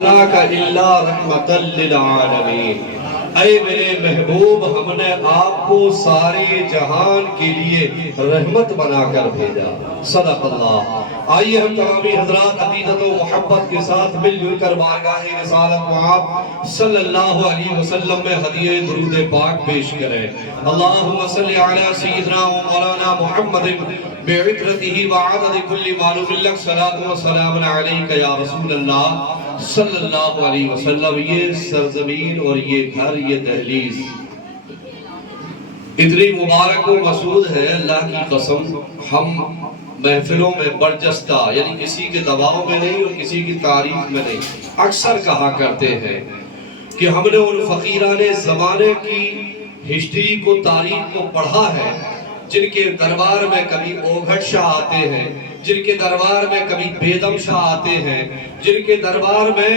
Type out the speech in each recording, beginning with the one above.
کا الا رحمت للعالمین۔ اے میرے محبوب، ہم نے آپ کو سارے جہان کے لیے رحمت بنا کر بھیجا۔ صدق اللہ۔ آئیے ہم تمامی حضرات عقیدت و محبت کے ساتھ مل جل کر بارگاہ رسالت آپ صلی اللہ علیہ وسلم میں ہدیہ درود پاک پیش کریں۔ اللہم صلی علی سیدنا و مولانا محمد بعطرتہ وعدد کل معلوم لک صلاۃ و سلام علیک یا رسول اللہ صلی اللہ علیہ وسلم۔ یہ سرزمین اور یہ گھر، یہ دہلیز اتنی مبارک و مسعود ہے، اللہ کی قسم ہم محفلوں میں برجستہ، یعنی کسی کے دباؤ میں نہیں اور کسی کی تعریف میں نہیں، اکثر کہا کرتے ہیں کہ ہم نے ان فقیران زمانے کی ہسٹری کو، تاریخ کو پڑھا ہے جن کے دربار میں کبھی اوگھٹ شاہ آتے ہیں، جن کے دربار میں کبھی بیدم شاہ آتے ہیں، جن کے دربار میں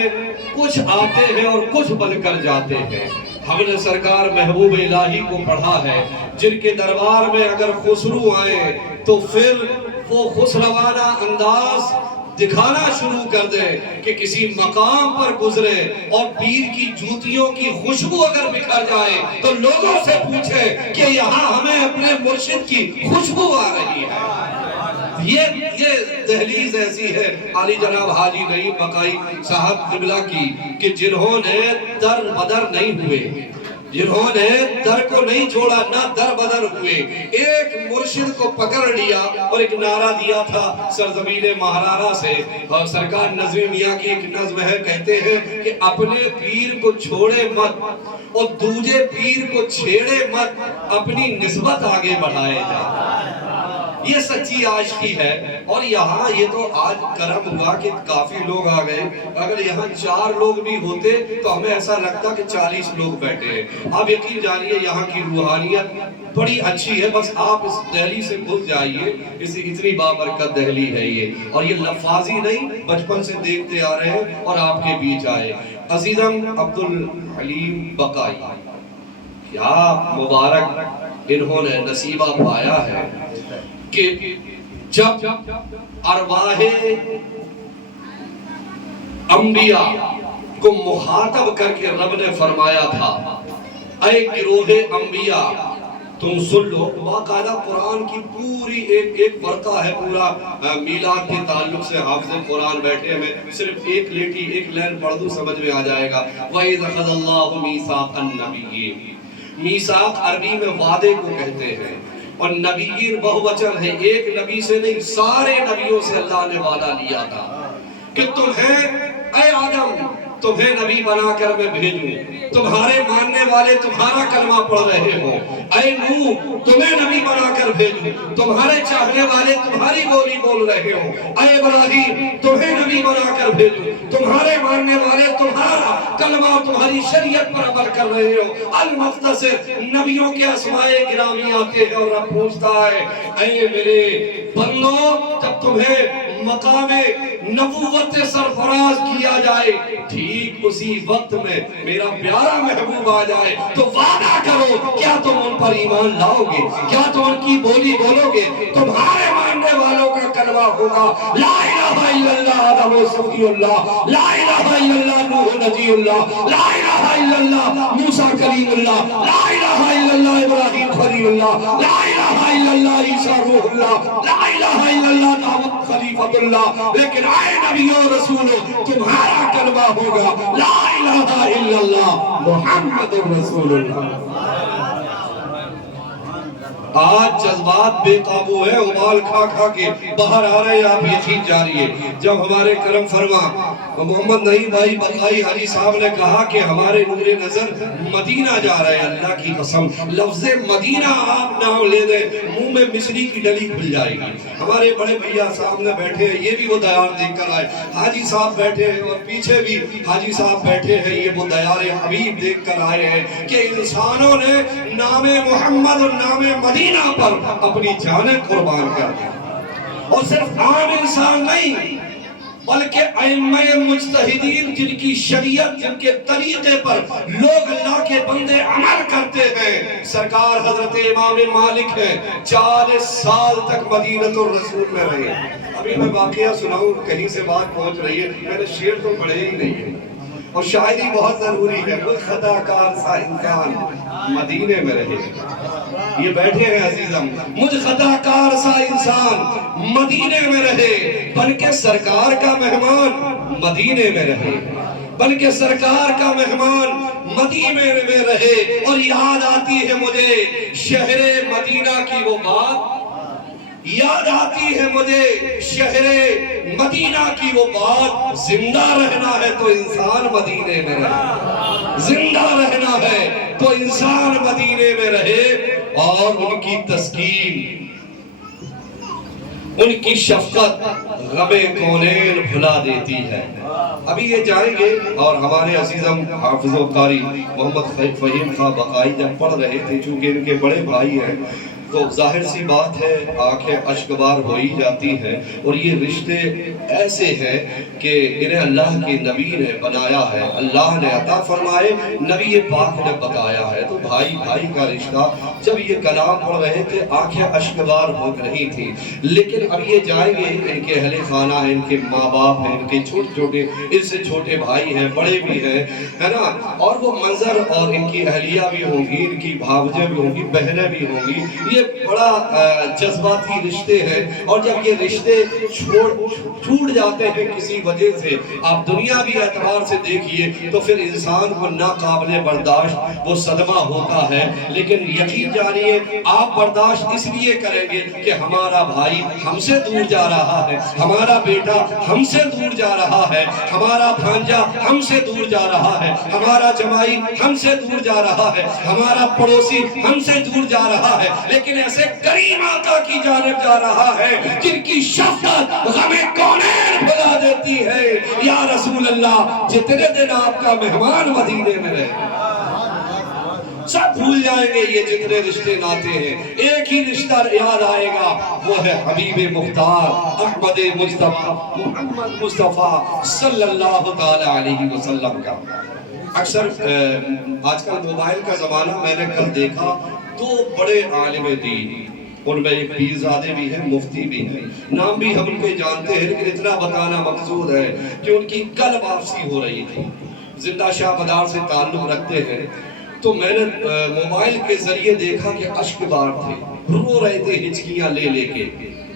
کچھ آتے ہیں اور کچھ بن کر جاتے ہیں۔ ہم نے سرکار محبوب الہی کو پڑھا ہے جن کے دربار میں اگر خسرو آئے تو پھر وہ خسروانہ انداز دکھانا شروع کر دے کہ کسی مقام پر گزرے اور پیر کی جوتیوں کی خوشبو اگر بکھر جائے تو لوگوں سے پوچھے کہ یہاں ہمیں اپنے مرشد کی خوشبو آ رہی ہے۔ یہ دہلیز ایسی ہے علی جناب حاجی نعیم بقائی صاحب قبلہ کی کہ جنہوں نے در بدر نہیں ہوئے، جنہوں نے در کو نہیں چھوڑا، نہ در بدر ہوئے، ایک مرشد کو پکڑ لیا اور ایک نعرہ دیا تھا سرزمین مہرارہ سے۔ اور سرکار نظم میاں کی ایک نظم ہے، کہتے ہیں کہ اپنے پیر کو چھوڑے مت اور دوجے پیر کو چھیڑے مت، اپنی نسبت آگے بڑھائے جا۔ یہ سچی عاشقی ہے۔ اور یہاں یہ تو آج کرم ہوا کہ کافی لوگ آ گئے، اگر یہاں 4 لوگ بھی ہوتے تو ہمیں ایسا لگتا کہ 40 لوگ بیٹھے ہیں۔ آپ یقین جانیے یہاں کی روحانیت بڑی اچھی ہے، بس آپ اس دہلی سے گھس جائیے، اتنی بابرکت دہلی ہے یہ، اور یہ لفاظی نہیں، بچپن سے دیکھتے آ رہے ہیں اور آپ کے بیچ آئے۔ عزیزم عبدالحلیم بقائی، کیا مبارک انہوں نے نصیبہ پایا ہے کہ جب ارواح انبیاء کو مخاطب کر کے رب نے فرمایا تھا اے گروہ انبیاء تم سن لو، باقاعدہ قرآن کی پوری ایک ورقہ ہے، پورا میلاد کے تعلق سے حافظ قرآن بیٹھے میں صرف ایک لیٹی ایک لین پڑھ دوں سمجھ میں آ جائے گا۔ وَإِذْ أَخَذَ اللَّهُ مِيثَاقَ النَّبِيِّينَ، میثاق عربی میں وعدے کو کہتے ہیں، اور نبیین بہوچن ہے، ایک نبی سے نہیں سارے نبیوں سے اللہ نے وعدہ لیا تھا کہ تمہیں اے آدم تمہیں نبی بنا کر میں بھیجوں، تمہارے ماننے والے تمہارا کلمہ پڑھ رہے ہوں، اے نوح تمہیں نبی بنا کر بھیجوں، تمہارے چاہنے والے تمہاری بولی بول رہے ہوں، اے ابراہیم تمہیں نبی بنا کر بھیجوں، تمہارے ماننے والے تمہارا کلمہ تمہاری شریعت پر عمل کر رہے ہو۔ المختصر نبیوں کے اسماء گرامی آتے ہیں اور رب پوچھتا ہے اے میرے بندو جب تمہیں مقام نبوت سرفراز کیا جائے، ٹھیک اسی وقت میں میرا پیارا محبوب آ جائے تو وعدہ کرو کیا تم ان پر ایمان لاؤ گے، کیا تم ان کی بولی بولو گے، تمہارے ماننے والوں کا کلمہ ہوگا لا الہ الا اللہ آدم صفی اللہ، لا الہ الا اللہ نوح نجی اللہ، لا الہ الا اللہ موسیٰ کلیم اللہ، لا الہ الا اللہ ابراہیم خلیل اللہ، لا الہ الا اللہ عیسیٰ روح اللہ، لا الہ الا اللہ داؤد خلیفۃ اللہ۔ لیکن اے نبیوں رسولوں تمہارا کلمہ ہوگا لا الہ الا اللہ محمد رسول اللہ۔ آج جذبات بے قابو ہے، ابال کھا کھا کے باہر آ رہے ہیں، آپ یقین جانیے جب ہمارے کرم فرما محمد نعیم بھائی بقائی حاجی صاحب نے کہا کہ ہمارے نور نظر مدینہ جا رہے ہیں، اللہ کی قسم لفظ مدینہ آپ نام لے دیں منہ میں مصری کی ڈلی کھل جائے گی۔ ہمارے بڑے بھیا سامنے بیٹھے ہیں، یہ بھی وہ دیار دیکھ کر آئے، حاجی صاحب بیٹھے ہیں اور پیچھے بھی حاجی صاحب بیٹھے ہیں، یہ وہ دیار حبیب دیکھ کر آئے ہیں کہ انسانوں نے نام محمد اور نام مدینہ پر اپنی جانیں قربان کر دی۔ اور صرف عام انسان نہیں بلکہ ائمہ مجتہدین جن کی شریعت جن کے طریقے پر لوگ اللہ کے بندے عمل کرتے ہیں، سرکار حضرت امام مالک ہیں 40 سال تک مدینہ الرسول میں رہے، ابھی میں واقعہ سناؤں، کہیں سے بات پہنچ رہی ہے، میں نے شعر تو پڑھے ہی نہیں ہے، اور شاعری بہت ضروری ہے۔ مجھ خطا کار سا انسان مدینے میں رہے، یہ بیٹھے ہیں عزیزم، مجھ خطا کار سا انسان مدینے میں رہے، بلکہ سرکار کا مہمان مدینے میں رہے، بلکہ سرکار کا مہمان مدینے میں رہے۔ اور یاد آتی ہے مجھے شہر مدینہ کی وہ بات، یاد آتی ہے مجھے شہر مدینہ کی وہ بات، زندہ رہنا ہے تو انسان مدینے میں رہے، زندہ رہنا ہے تو انسان مدینے میں رہے۔ اور ان کی تسکین، ان کی شفقت غم کونین بھلا دیتی ہے۔ ابھی یہ جائیں گے، اور ہمارے عزیزم حافظ و قاری محمد فہیم خان بقائی جب پڑھ رہے تھے، چونکہ ان کے بڑے بھائی ہیں تو ظاہر سی بات ہے آنکھیں اشکبار ہو ہی جاتی ہیں۔ اور یہ رشتے ایسے ہیں کہ انہیں اللہ کے نبی نے بنایا ہے، اللہ نے عطا فرمائے، نبی پاک نے بتایا ہے۔ تو بھائی بھائی کا رشتہ، جب یہ کلام پڑھ رہے تھے آنکھیں اشکبار ہو رہی تھی۔ لیکن اب یہ جائیں گے، ان کے اہل خانہ ہیں، ان کے ماں باپ ہیں، ان کے چھوٹے چھوٹے، ان سے چھوٹے بھائی ہیں، بڑے بھی ہیں، ہے نا، اور وہ منظر، اور ان کی اہلیہ بھی ہوں گی، ان کی بھاوجیں بھی ہوں گی، بہنیں بھی ہوں گی، یہ بڑا جذباتی رشتے ہیں۔ اور جب یہ رشتے چھوٹ جاتے ہیں کسی وجہ سے، آپ دنیاوی اعتبار سے دیکھیے تو پھر انسان کو ناقابل برداشت وہ صدمہ ہوتا ہے۔ لیکن یقین جانیے آپ برداشت اس لیے کریں گے کہ ہمارا بھائی ہم سے دور جا رہا ہے، ہمارا بیٹا ہم سے دور جا رہا ہے، ہمارا بھانجا ہم سے دور جا رہا ہے، ہمارا جمائی ہم سے دور جا رہا ہے، ہمارا پڑوسی ہم سے دور جا رہا ہے، لیکن ایسے کریم آقا کی جانب جا رہا ہے جن کی شفقت غم کونین بھلا دیتی ہے۔ یا رسول اللہ، جتنے دن آپ کا مہمان مدینے میں رہے سب بھول جائیں گے یہ جتنے رشتے ناتے ہیں، ایک ہی رشتہ یاد آئے گا، وہ ہے حبیب مختار احمد مصطفیٰ محمد مصطفیٰ صلی اللہ تعالی علیہ وسلم کا۔ اکثر آج کل موبائل کا زمانہ، میں نے کل دیکھا دو بڑے عالم دین، ان میں ایک پیرزادے بھی ہیں، مفتی بھی ہیں، نام بھی ہم ان کے جانتے ہیں، لیکن اتنا بتانا مقصود ہے کہ ان کی کل واپسی ہو رہی تھی، زندہ شاہ مدار سے تعلق رکھتے ہیں۔ تو میں نے موبائل کے ذریعے دیکھا کہ اشک بار تھے، رو رہے تھے ہچکیاں لے لے کے۔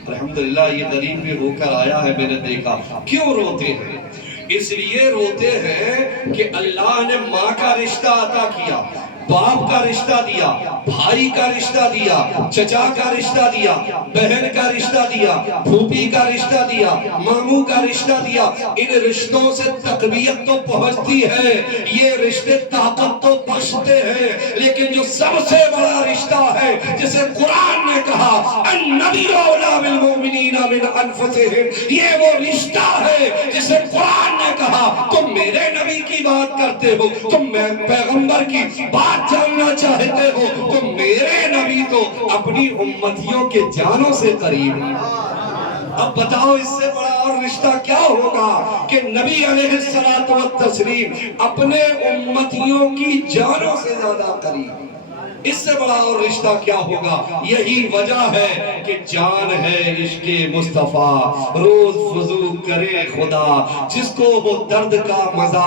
الحمدللہ یہ قریب بھی ہو کر آیا ہے، میں نے دیکھا کیوں روتے ہیں؟ اس لیے روتے ہیں کہ اللہ نے ماں کا رشتہ عطا کیا، باپ کا رشتہ دیا، بھائی کا رشتہ دیا، چچا کا رشتہ دیا، بہن کا رشتہ دیا، پھوپھی کا رشتہ دیا، ماموں کا رشتہ دیا۔ ان رشتوں سے تقویت تو پہنچتی ہے، یہ رشتے طاقت تو بخشتے ہیں، لیکن جو سب سے بڑا رشتہ ہے جسے قرآن نے کہا النبی اولیٰ بالمؤمنین من انفسہم، یہ وہ رشتہ ہے جسے قرآن نے کہا تم میرے نبی کی بات کرتے ہو، تم پیغمبر کی بات جاننا چاہتے ہو، تو میرے نبی تو اپنی امتیوں کے جانوں سے قریب ہیں۔ اب بتاؤ اس سے بڑا اور رشتہ کیا ہوگا کہ نبی علیہ الصلوۃ والتسلیم اپنے امتیوں کی جانوں سے زیادہ قریب، اس سے بڑا اور رشتہ کیا ہوگا؟ یہی وجہ ہے کہ جان ہے عشق مصطفیٰ، روز وضو کرے خدا، جس کو وہ درد کا مزہ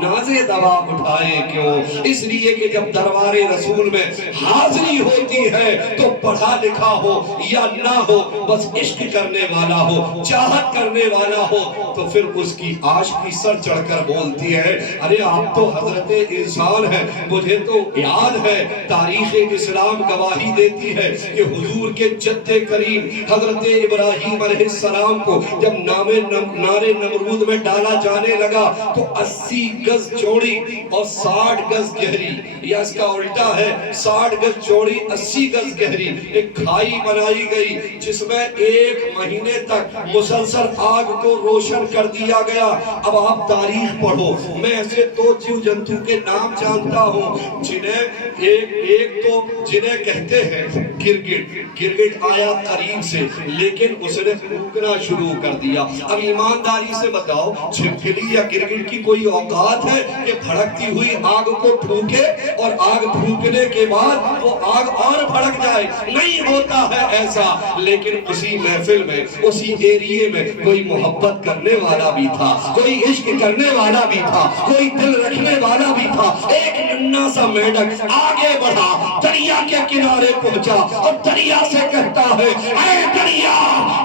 ناز دوا اٹھائے کیوں؟ اس لیے کہ جب دربار رسول میں حاضری ہوتی ہے تو پڑھا لکھا ہو یا نہ ہو، بس عشق کرنے والا ہو، چاہت کرنے والا ہو، تو پھر اس کی عاشقی سر چڑھ کر بولتی ہے ارے آپ تو حضرت انسان ہیں۔ مجھے تو یاد ہے تاریخ اسلام گواہی دیتی ہے کہ حضور کے جد کریم حضرت ابراہیم علیہ السلام کو جب نار نمرود میں ڈالا جانے لگا تو 80 گز چوڑی اور 60 گز گہری، یا اس کا الٹا ہے 60 گز چوڑی 80 گز گہری ایک کھائی بنائی گئی، جس میں 1 مہینے تک مسلسل آگ کو روشن کر دیا گیا۔ اب آپ تاریخ پڑھو، میں ایسے 2 جیو جنتو کے نام جانتا ہوں جنہیں ایک ایک تو جنہیں کہتے ہیں گرگٹ آیا قریب سے لیکن اس نے پھونکنا شروع کر دیا. اب ایمانداری سے بتاؤ چھپکلی یا گرگٹ کی کوئی اوقات ہے کہ بھڑکتی ہوئی آگ کو پھونکے اور آگ پھونکنے کے بعد وہ آگ اور بھڑک جائے؟ نہیں ہوتا ہے ایسا. لیکن اسی محفل میں اسی ایریے میں کوئی محبت کرنے والا بھی تھا, کوئی عشق کرنے والا بھی تھا, کوئی دل رکھنے والا بھی تھا. ایک ننھا سا میڈک آگے بڑھا, دریا کے کنارے پہنچا اور دریا سے کہتا ہے اے دریا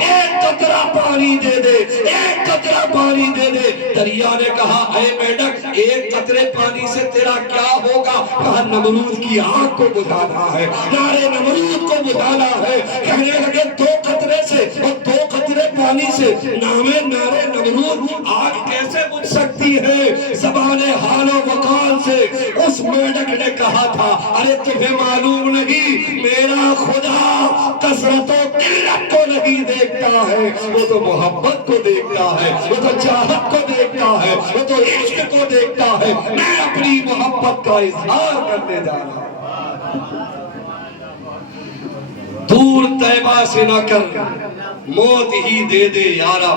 ایک قطرہ پانی دے دے, ایک قطرہ پانی دے دے. دریا نے کہا اے میڈک ایک قطرے پانی سے تیرا کیا ہوگا؟ کہا نمرود کی آگ کو بجھانا ہے, نارے نمرود کو بجھانا ہے. کہنے لگے دو قطرے سے اور دو قطرے پانی سے نامے نارے نمرود آگ کیسے بجھ سکتی ہے؟ زبان حال و وقال سے اس میڈک نے کہا تھا ارے تمہیں معلوم نہیں میرا خدا کثرت و قلت کو نہیں دیکھتا ہے, وہ تو محبت کو دیکھتا ہے, وہ تو چاہت کو دیکھتا ہے, وہ تو عشق کو دیکھتا ہے. میں اپنی محبت کا اظہار کرنے جا رہا ہوں. دور طیبہ سے نہ کر موت ہی دے دے یارا,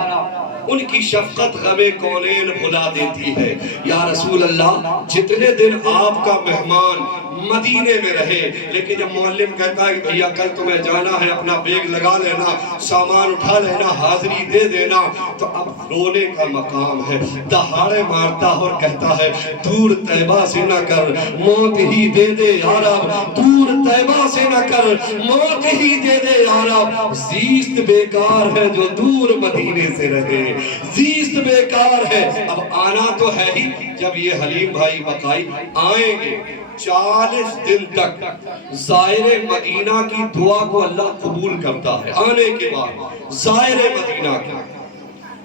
ان کی شفقت غم کونین بھلا دیتی ہے. یا رسول اللہ جتنے دن آپ کا مہمان مدینے میں رہے, لیکن جب معلم کہتا ہے بھیا کل تمہیں جانا ہے اپنا بیگ لگا لینا, سامان اٹھا لینا, حاضری دے دینا, تو اب رونے کا مقام ہے. دہاڑے مارتا اور کہتا ہے دور طیبہ سے نہ کر موت ہی دے دے یارا, دور طیبہ سے نہ کر موت ہی دے دے یارا. زیست بیکار ہے جو دور مدینے سے رہے, زیست بیکار ہے. اب آنا تو ہے ہی, جب یہ حلیم بھائی بقائی آئیں گے 40 دن تک زائر مدینہ کی دعا کو اللہ قبول کرتا ہے. آنے کے بعد زائر مدینہ کی,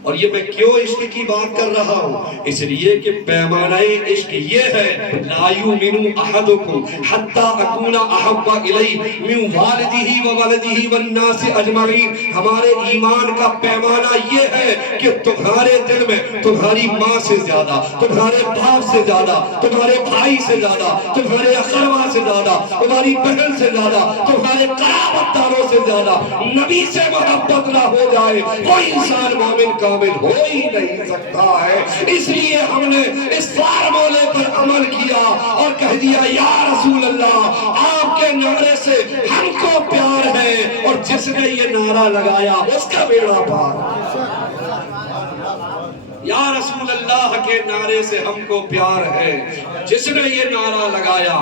اور یہ میں کیوں عشق کی بات کر رہا ہوں؟ اس لیے کہ پیمانہ عشق یہ ہے لا یؤمن احدکم حتی اکون احب الی من والدہ وولدہ والناس اجمعین. ہمارے ایمان کا پیمانہ یہ ہے کہ تمہارے دل میں تمہاری ماں سے زیادہ, تمہارے باپ سے زیادہ, تمہارے بھائی سے زیادہ, تمہارے اقربا سے زیادہ, تمہاری بہن سے زیادہ, تمہارے قرابت داروں سے زیادہ نبی سے محبت نہ ہو جائے وہ انسان مومن کامل ہو ہی نہیں سکتا ہے. اس لیے ہم نے اس فارمولے پر عمل کیا اور کہہ دیا یا رسول اللہ آپ کے نعرے سے ہم کو پیار ہے, اور جس نے یہ نعرہ لگایا اس کا بیڑا پار. یا رسول اللہ کے نعرے سے ہم کو پیار ہے, جس نے یہ نعرہ لگایا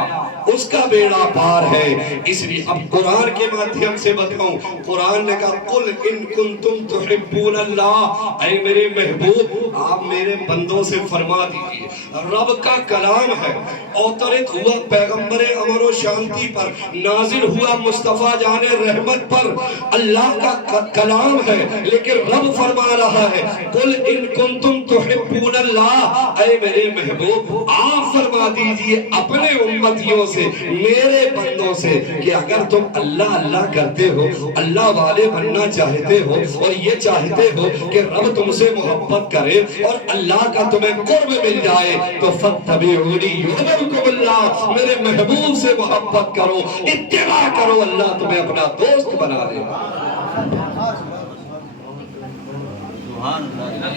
اس کا بیڑا پار ہے. اس لیے اب قرآن کے مادھیم سے بتاؤں, قرآن نے کہا قل ان کنتم تحبون اللہ, اے میرے محبوب آپ میرے بندوں سے فرما دیجئے. رب کا کلام ہے, اوترت ہوا پیغمبر امن و شانتی پر, نازل ہوا مصطفیٰ جان رحمت پر, اللہ کا کلام ہے. لیکن رب فرما رہا ہے قل ان کنتم تحبون اللہ, اے میرے محبوب آپ فرما دیجئے اپنے امتیوں سے, میرے بندوں سے کہ اگر تم اللہ اللہ کرتے ہو, اللہ والے بننا چاہتے ہو, اور یہ چاہتے ہو کہ رب تم سے محبت کرے اور اللہ کا تمہیں قرب مل جائے, تو فاتبعونی یحببکم اللہ, میرے محبوب سے محبت کرو, اتباع کرو, اللہ تمہیں اپنا دوست بنا دے گا.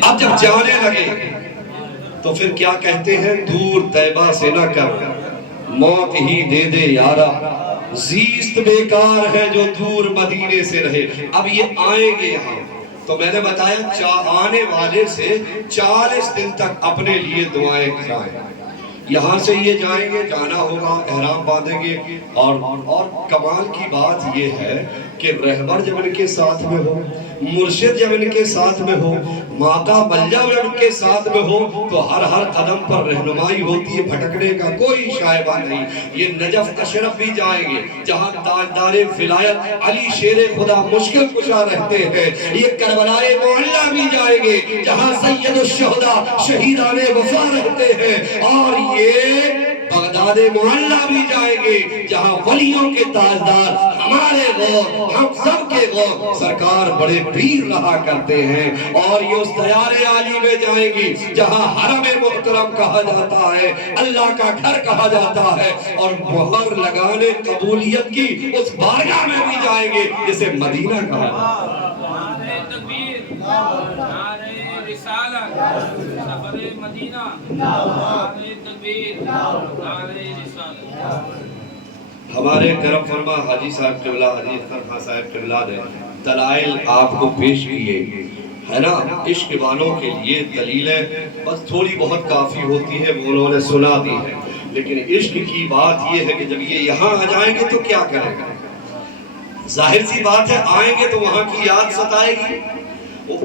اب جب جانے لگے تو پھر کیا کہتے ہیں دور طیبہ سے نہ کر موت ہی دے دے یارا, زیست بیکار ہے جو دور مدینے سے رہے. اب یہ آئیں گے یہاں, تو میں نے بتایا آنے والے سے 40 دن تک اپنے لیے دعائیں کرائیں. یہاں سے یہ جائیں گے, جانا ہوگا, احرام باندھیں گے, اور کمال کی بات یہ ہے کہ رہبر جب ان کے ساتھ میں ہو, مرشد جب ان کے ساتھ میں ہو, ماتا بلجا جب ان کے ساتھ میں ہو, تو ہر قدم پر رہنمائی ہوتی ہے, بھٹکنے کا کوئی شائبہ نہیں. یہ نجف اشرف بھی جائیں گے جہاں تاجدار ولایت علی شیر خدا مشکل کشا رہتے ہیں. یہ کربلائے معلیٰ بھی جائیں گے جہاں سید الشہداء شہیدان وفا رہتے ہیں. اور یہ بغداد شاد معلا بھی جائیں گے جہاں ولیوں کے تاجدار ہمارے غور ہم سب کے غور سرکار بڑے پیر رہا کرتے ہیں، اور یہ اس دیار عالی میں جائیں گی جہاں حرم محترم کہا جاتا ہے، اللہ کا گھر کہا جاتا ہے، اور مہر لگانے قبولیت کی اس بارگاہ میں بھی جائیں گے جسے مدینہ کہا جاتا ہے۔ نعرہ تکبیر، نعرہ رسالت، سفر مدینہ، نعرہ تکبیر، نعرہ رسالت۔ ہمارے کرم فرما حاجی صاحب قبلہ، حاجی اختر خان صاحب قبلہ نے دلائل آپ کو پیش کیے، ہے نا؟ عشق والوں کے لیے دلیلیں بس تھوڑی بہت کافی ہوتی ہے، وہ انہوں نے سنا دی ہے، لیکن عشق کی بات یہ ہے کہ جب یہ یہاں آ جائیں گے تو کیا کریں گے؟ ظاہر سی بات ہے، آئیں گے تو وہاں کی یاد ستائے گی،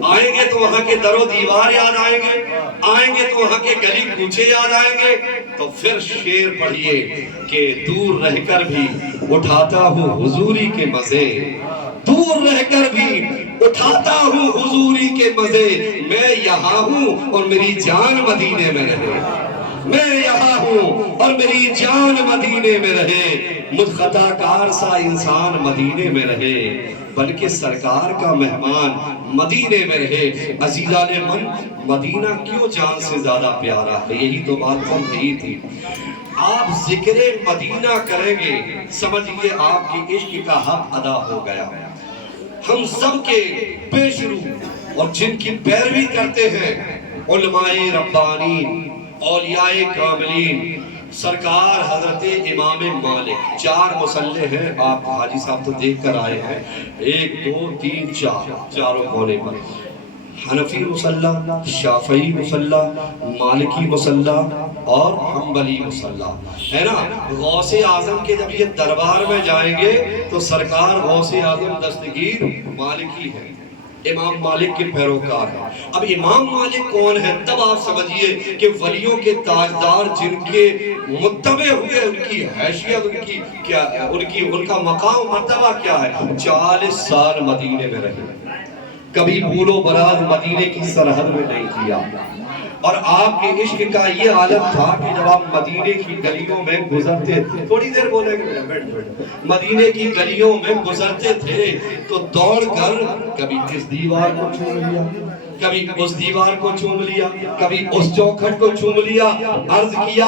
آئیں گے تو وہاں کے در و دیوار یاد آئیں گے، آئیں گے تو وہاں کے گلی کوچے یاد آئیں گے، تو پھر شعر پڑھیے کہ دور رہ کر بھی اٹھاتا ہوں حضوری کے مزے، دور رہ کر بھی اٹھاتا ہوں حضوری کے مزے، میں یہاں ہوں اور میری جان مدینے میں رہے، میں یہاں ہوں اور میری جان مدینے میں رہے، مجھ خطا کار سا انسان مدینے میں رہے، بلکہ سرکار کا مہمان مدینے میں رہے۔ عزیزان من، مدینہ کیوں جان سے زیادہ پیارا ہے؟ یہی تو بات ہم یہی تھی۔ آپ ذکر مدینہ کریں گے سمجھئے آپ کی عشق کا حق ادا ہو گیا۔ ہم سب کے پیش رو اور جن کی پیروی کرتے ہیں علماء ربانی، اولیاء کاملین، سرکار حضرت امام مالک، 4 مصلح ہیں، آپ حاجی صاحب تو دیکھ کر آئے ہیں، 1 2 3 4 چاروں کونے پر، حنفی مصلح، شافعی مصلح، مالکی مصلح اور حنبلی مصلح، ہے نا؟ غوث اعظم کے جب یہ دربار میں جائیں گے تو سرکار غوث اعظم دستگیر مالکی ہے، امام مالک کے پیروکار ہیں۔ اب امام مالک کون ہے؟ تب آپ سمجھئے کہ ولیوں کے تاجدار جن کے متبع ہوئے ان کی حیثیت، ان کی کیا ہے، ان کا مقام مرتبہ کیا ہے؟ 40 سال مدینے میں رہے، کبھی بھول و براز مدینے کی سرحد میں نہیں کیا، اور آپ کے عشق کا یہ عالم تھا کہ جب آپ مدینے کی گلیوں میں گزرتے، تھوڑی دیر بولیں گے مدینے کی گلیوں میں گزرتے تھے تو دوڑ کر کبھی اس دیوار کو چھوم لیا، کبھی اس دیوار کو چھوم لیا، کبھی اس چوکھٹ کو چھوم لیا، عرض کیا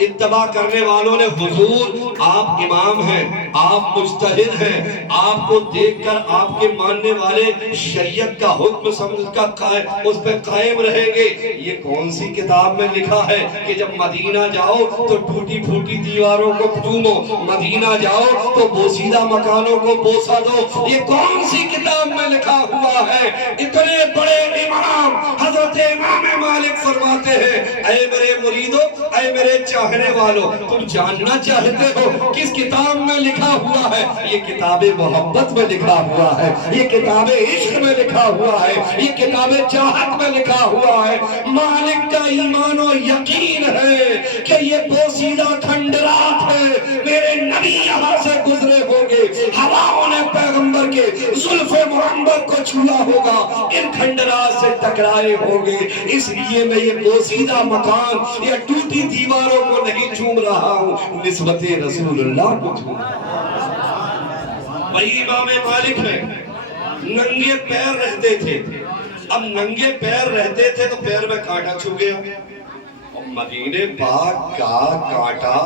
اتباع کرنے والوں نے، حضور آپ امام ہیں، آپ مجتہد ہیں، آپ کو دیکھ کر آپ کے ماننے والے شریعت کا حکم سمجھ کر اس پہ قائم رہیں گے۔ یہ کون سی کتاب میں لکھا ہے کہ جب مدینہ جاؤ تو ٹوٹی پھوٹی دیواروں کو چومو، مدینہ جاؤ تو بوسیدہ مکانوں کو بوسہ دو؟ یہ کون سی کتاب میں لکھا ہوا ہے؟ اتنے بڑے امام حضرت امام مالک فرماتے ہیں، اے میرے مریدو، اے میرے چاہنے والوں، تم جاننا چاہتے ہو کس کتاب میں لکھا ہوا ہے؟ یہ کتاب محبت میں لکھا ہوا ہے، یہ کتاب عشق میں لکھا ہوا ہے، یہ کتاب چاہت میں لکھا ہوا ہے۔ مالک کا ایمان و یقین ہے کہ یہ بوسیدہ کھنڈرات ہے، میرے نبی یہاں سے گزرے ہوں گے، ہواؤں نے پیغمبر کے زلف محمد کو چھولا ہوگا، ان کھنڈرات سے ٹکرائے ہوں گے، اس لیے میں یہ بوسیدہ مکان یا ٹوٹی دیواروں کو نہیں چوم رہا ہوں، نسبت رسول اللہ کو چوم رہا ہوں۔ وہی امام مالک ہیں، ننگے پیر رہتے تھے، اب ننگے پیر رہتے تھے تو پیر میں کانٹا چھو گیا، اور مدینے پاک کا کانٹا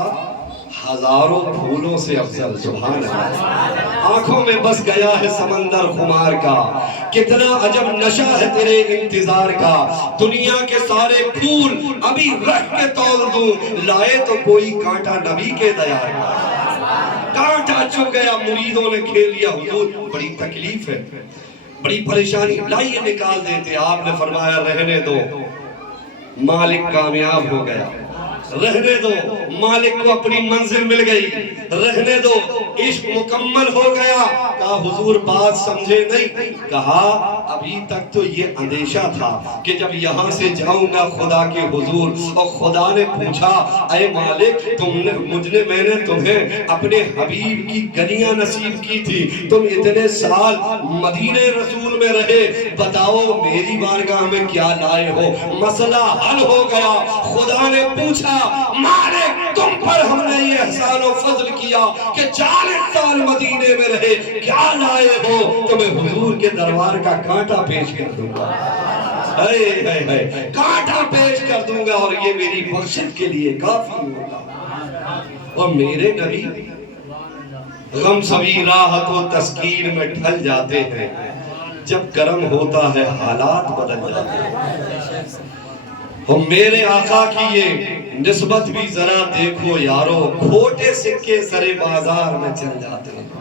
ہزاروں پھولوں سے افضل، سبحان اللہ، آنکھوں میں بس گیا ہے سمندر خمار کا، کتنا عجب نشہ ہے تیرے انتظار کا، دنیا کے سارے پھول ابھی رکھ کے تول دوں، لائے تو کوئی کانٹا نبی کے دیار کا، کانٹا چھو گیا، مریدوں نے کھیل لیا، حضور بڑی تکلیف ہے، بڑی پریشانی، لائیے نکال دیتے، آپ نے فرمایا رہنے دو، مالک کامیاب ہو گیا، رہنے دو، مالک کو اپنی منزل مل گئی، رہنے دو، عشق مکمل ہو گیا۔ کہا حضور بات سمجھے نہیں؟ کہا ابھی تک تو یہ اندیشہ تھا کہ جب یہاں سے جاؤں گا خدا کے حضور، اور خدا نے پوچھا اے مالک میں نے تمہیں اپنے حبیب کی گلیاں نصیب کی تھی، تم اتنے سال مدینے رسول میں رہے، بتاؤ میری بارگاہ میں کیا لائے ہو؟ مسئلہ حل ہو گیا، خدا نے پوچھا مالک تم پر ہم نے یہ احسان و فضل کیا کہ 40 سال مدینے میں رہے، کیا لائے ہو؟ تمہیں حضور کے دربار کا کانٹا پیش کر دوں گا، کانٹا پیش کر دوں گا، اور یہ میری بخشت کے لیے کافی ہوگا۔ اور میرے نبی غم سبھی راحت و تسکین میں ڈھل جاتے ہیں، جب کرم ہوتا ہے حالات بدل جاتے ہیں۔ اور میرے آقا کی یہ نسبت بھی ذرا دیکھو یارو، کھوٹے سکے سرے بازار میں چل جاتے ہیں۔